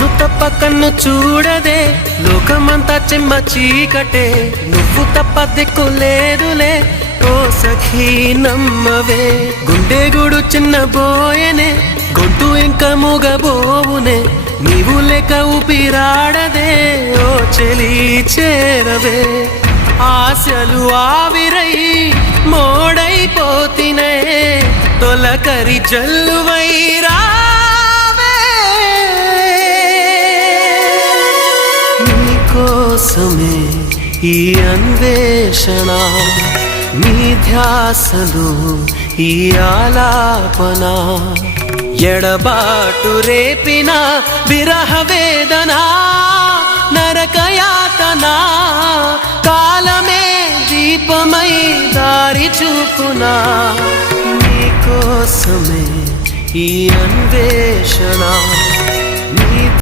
నిన్ను తప్ప కన్ను చూడదే లోకమంతా చెమ్మ చీకటే నువ్వు తప్ప దిక్కు లేదులే ఓ సఖీ నమ్మవే గుండె గుడు చిన్న బోయనే గొంతు ఇంకా మూగబోవునే నీవు లేక ఊపిరాడదే ఓ చెలి చేరవే ఆశలు ఆవిరై మోడైపోతినే తొలకరి జల్లువైరా కోసమే ఈ అన్వేషణ నీ ధ్యాసలో ఈ ఆలాపన ఎడబాటు రేపిన విరహ వేదన నరకయాతన కాలమే దీపమై దారి చూపునా నీ కోసమే ఈ అన్వేషణ